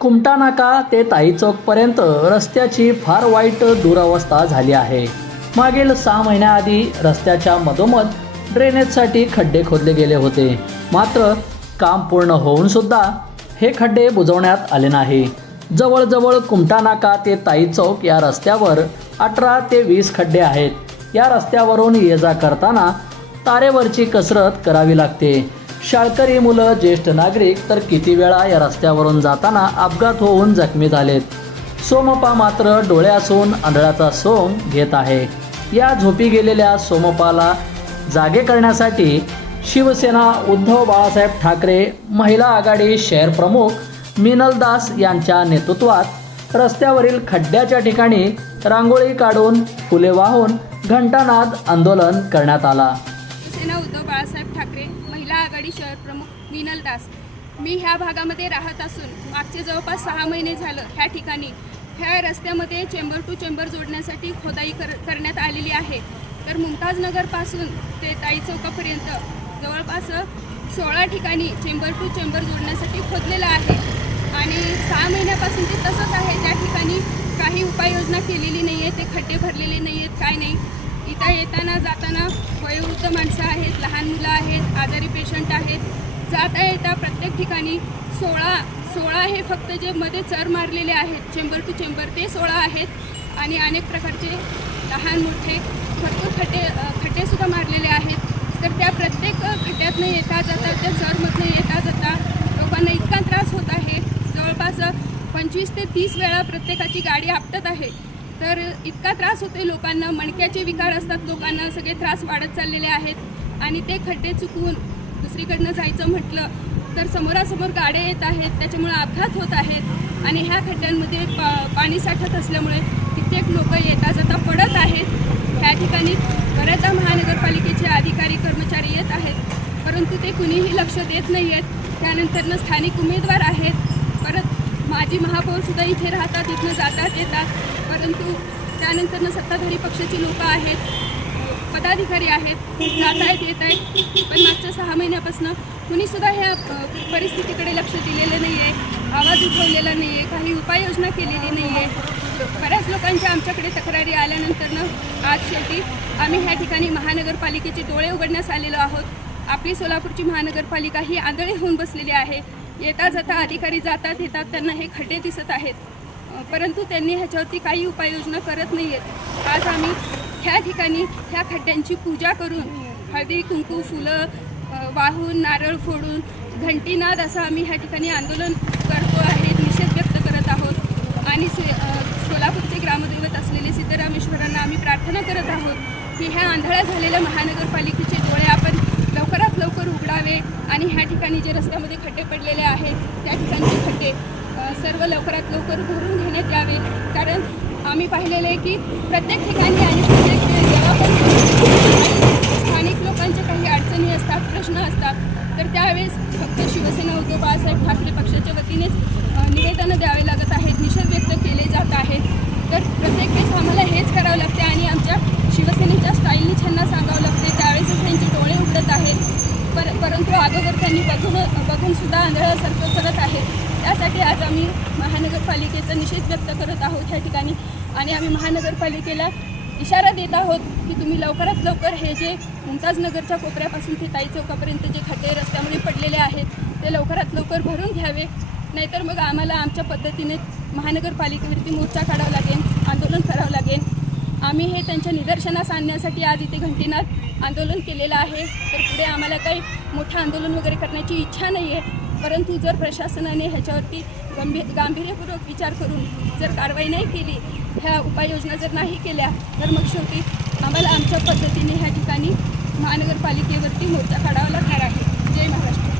कुमटा नाका ते ताई चौकपर्यंत रस्त्याची फार वाईट दुरवस्था झाली आहे. मागील सहा महिन्याआधी रस्त्याच्या मधोमध ड्रेनेजसाठी खड्डे खोदले गेले होते. मात्र काम पूर्ण होऊन सुद्धा हे खड्डे बुजवण्यात आले नाही. जवळजवळ कुमटा नाका ते ताई चौक या रस्त्यावर अठरा ते वीस खड्डे आहेत. या रस्त्यावरून ये जा करताना तारेवरची कसरत करावी लागते. शाळकरी मुलं ज्येष्ठ नागरिक तर किती वेळा या रस्त्यावरून जाताना अपघात होऊन जखमी झालेत. सोमपा मात्र डोळ्यासून असून आंधळाचा सोंग घेत आहे. या झोपी गेलेल्या सोमपाला जागे करण्यासाठी शिवसेना उद्धव बाळासाहेब ठाकरे महिला आघाडी शहर प्रमुख मिनल दास यांच्या नेतृत्वात रस्त्यावरील खड्ड्याच्या ठिकाणी रांगोळी काढून फुले वाहून घंटानाद आंदोलन करण्यात आला. शिवसेना उद्धव बाळासाहेब महिला आघाडी शहर प्रमुख मिनल दास. मी ह्या भागामध्ये राहत असून मागचे जवळपास सहा महिने झालं ह्या ठिकाणी. ह्या रस्त्यामध्ये चेंबर टू चेंबर जोडण्यासाठी खोदाई कर करण्यात आलेली आहे. तर मुमताज नगरपासून ते ताई चौकापर्यंत जवळपास सोळा ठिकाणी चेंबर टू चेंबर जोडण्यासाठी खोदलेलं आहे. आणि सहा महिन्यापासून ते तसंच आहे. त्या ठिकाणी काही उपाययोजना केलेली नाही आहे ते खड्डे भरलेले नाही आहेत काय नाही. आता येताना जाताना वयोवृद्ध माणसं आहेत लहान मुलं आहेत आजारी पेशंट आहेत. जाता येता प्रत्येक ठिकाणी सोळा सोळा हे फक्त जे मध्ये चर मारलेले आहेत चेंबर टू चेंबर ते सोळा आहेत. आणि अनेक प्रकारचे लहान मोठे भरपूर खटे खटेसुद्धा मारलेले आहेत. तर त्या प्रत्येक खड्ड्यातनं येता जाता त्या चरमधनं येता जाता लोकांना इतका त्रास होत आहे. जवळपास पंचवीस ते तीस वेळा प्रत्येकाची गाडी आपटत आहे. तर इतका त्रास होते लोकांना मणक्याचे विकार असतात लोकांना सगळे त्रास वाढत चाललेले आहेत. आणि ते खड्डे चुकवून दुसरीकडनं जायचं म्हटलं तर समोरासमोर गाड्या येत आहेत त्याच्यामुळे अपघात होत आहेत. आणि ह्या खड्ड्यांमध्ये पा पाणी साठत असल्यामुळे कित्येक लोक येता जाता पडत आहेत. ह्या ठिकाणी बऱ्याचदा महानगरपालिकेचे अधिकारी कर्मचारी येत आहेत परंतु ते कुणीही लक्ष देत नाही आहेत त्यानंतरनं स्थानिक उमेदवार आहेत. माजी महापौरसुद्धा इथे राहतात इथनं जातात येतात. परंतु त्यानंतरनं सत्ताधारी पक्षाची लोकं आहेत पदाधिकारी आहेत जात आहेत येत आहेत पण मागच्या सहा महिन्यापासून कुणीसुद्धा ह्या परिस्थितीकडे लक्ष दिलेलं नाही आहे आवाज उठवलेला नाही आहे काही उपाययोजना केलेली नाही आहे बऱ्याच लोकांच्या आमच्याकडे तक्रारी आल्यानंतरनं आज शेवटी आम्ही ह्या ठिकाणी महानगरपालिकेचे डोळे उघडण्यास आलेलो आहोत. आपली सोलापूरची महानगरपालिका ही आंधळी होऊन बसलेली आहे. येता जाता अधिकारी जातात येतात त्यांना हे खड्डे दिसत आहेत. परंतु त्यांनी ह्याच्यावरती काही उपाययोजना करत नाही आहेत आज आम्ही ह्या ठिकाणी ह्या खड्ड्यांची पूजा करून हळदी कुंकू फुलं वाहून नारळ फोडून घंटीनाद असं आम्ही ह्या ठिकाणी आंदोलन करतो आहे निषेध व्यक्त करत आहोत. आणि सोलापूरचे ग्रामदैवत असलेले सिद्धरामेश्वरांना आम्ही प्रार्थना करत आहोत की ह्या आंधळ्या झालेल्या महानगरपालिका डोळे आपण लवकरात लवकर उघडावे आणि ह्या ठिकाणी जे रस्त्यामध्ये खड्डे पडलेले आहेत त्या ठिकाणचे खड्डे सर्व लवकरात लवकर भरून घेण्यात यावे. कारण आम्ही पाहिलेलं आहे की प्रत्येक ठिकाणी आणि प्रत्येक जेव्हा स्थानिक लोकांच्या काही अडचणी असतात प्रश्न असतात तर त्यावेळेस फक्त शिवसेना उद्धव बाळासाहेब ठाकरे पक्षाच्या वतीनेच निवेदनं द्यावे लागत आहेत निषेध व्यक्त केले जात आहेत. तर प्रत्येक वेळेस आम्हाला हेच करावं लागते आणि आमच्या शिवसेनेच्या स्टाईलनी त्यांना सांगावं लागते त्यावेळेसच त्यांचे डोळे उघडत आहेत पर परंतु अगोदर त्यांनी बघून बघून सुद्धा आंधळासारखं करत आहेत. त्यासाठी आज आम्ही महानगरपालिकेचा निषेध व्यक्त करत आहोत ह्या ठिकाणी. आणि आम्ही महानगरपालिकेला इशारा देत आहोत की तुम्ही लवकरात लवकर हे जे मुमताज नगरच्या कोपऱ्यापासून ते ताई चौकापर्यंत जे खड्डे रस्त्यामध्ये पडलेले आहेत ते लवकरात लवकर भरून घ्यावे. नाहीतर मग आम्हाला आमच्या पद्धतीने महानगरपालिकेवरती मोर्चा काढावा लागेल आंदोलन करावं लागेल. आम्ही हे त्यांच्या निदर्शनास आणण्यासाठी आज इथे घंटीनाथ आंदोलन केलेलं आहे. तर पुढे आम्हाला काही मोठं आंदोलन वगैरे करण्याची इच्छा नाही आहे परंतु जर प्रशासनाने ह्याच्यावरती गंभीर गांभीर्यपूर्वक विचार करून जर कारवाई नाही केली ह्या उपाययोजना जर नाही केल्या तर मग शेवटी आम्हाला आमच्या पद्धतीने ह्या ठिकाणी महानगरपालिकेवरती मोर्चा काढावा लागणार आहे. जय महाराष्ट्र.